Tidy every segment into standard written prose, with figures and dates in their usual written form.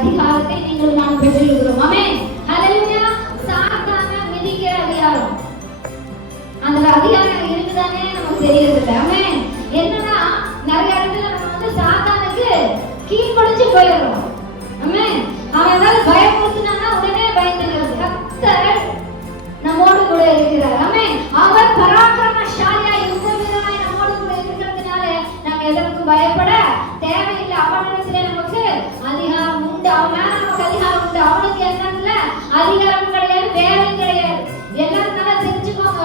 அதிகாரத்தை நீங்கள் நான் பெற்றிருக்கிறோம். ஆமென். ஹல்லேலூயா. சாத்தான மிதிக்கிற அதிகாரம், அந்த அதிகாரம் இருக்குதானே நமக்கு தெரியறது. ஆமென். என்னன்னா நிறைய இடத்துல நம்ம சாத்தானுக்கு கீழ்ப்படிஞ்சு போயிடுறோம். ஆமென். அவன் ஏதாவது பயமுறுத்தினானா உடனே பயந்துகிறது. கர்த்தர் நம்மோடு கூட இருக்கிறார். ஆமென். அவர் பராக்கிரமசாலியா யுத்தவீரனாய் நம்மோடு கூட இருக்கிறதுனால நாம எதற்கும் பயப்பட தேவையில்லை. அவனிடத்திலே நமக்கு அதிகாரம் உண்டு. அவன் மேல நமக்கு அதிகாரம் உண்டு. அவனுக்கு என்னத்துல அதிகாரம் கிடையாது, வேலை கிடையாது. எல்லாருனால தெரிஞ்சுக்கோங்க.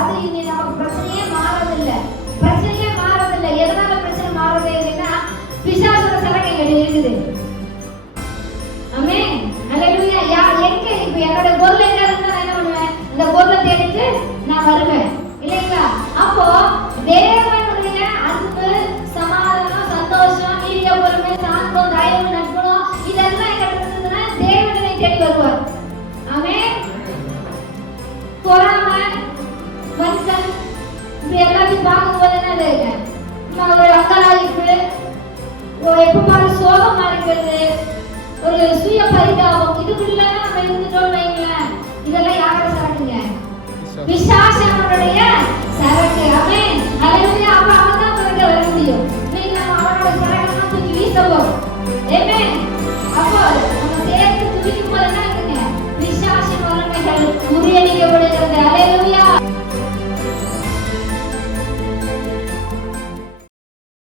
அது இனி நமக்கு பிரச்சனையே மாறதில்லை. பிரச்சனையே மாறதில்லை. எதனால பிரச்சனை மாறதே இல்லைன்னா பிசாசோட சரகைகள் இருக்குது. ஆமென். ஹல்லேலூயா. எங்க இப்ப என்னோட பொருள் எங்க இருந்தா என்ன பண்ணுவேன்? இந்த பொருளை தேடிட்டு நான் வருவேன் இல்லைங்களா? அப்போ தேவனுடைய அன்பு, சமாதானம், சந்தோஷம், நீடிய பொறுமை, சாந்தம், தயவு, நற்குணம் இதெல்லாம் எங்க இருந்ததுன்னா தேவனை தேடி வருவார். ஆமென். பொறாமை, வஞ்சம் இப்படி எல்லாத்தையும் பார்க்கும்போது என்னது, ஒரு அங்கலாய்ப்பு, எப்ப பாரு சோகமா இருக்கிறது, ஒரு சுய பரிதாபம், இதுக்குள்ள நம்ம இருந்துட்டோம் வைங்களேன். இதெல்லாம் யாரோட சரக்குங்க? பிசாசனுடைய சரக்கு. ஆமென். ஹல்லேலூயா. அப்ப அவன் தான் நமக்கு வர முடியும். நீங்க அவனோட சரக்கெல்லாம் தூக்கி வீச போறோம். ஆமென்.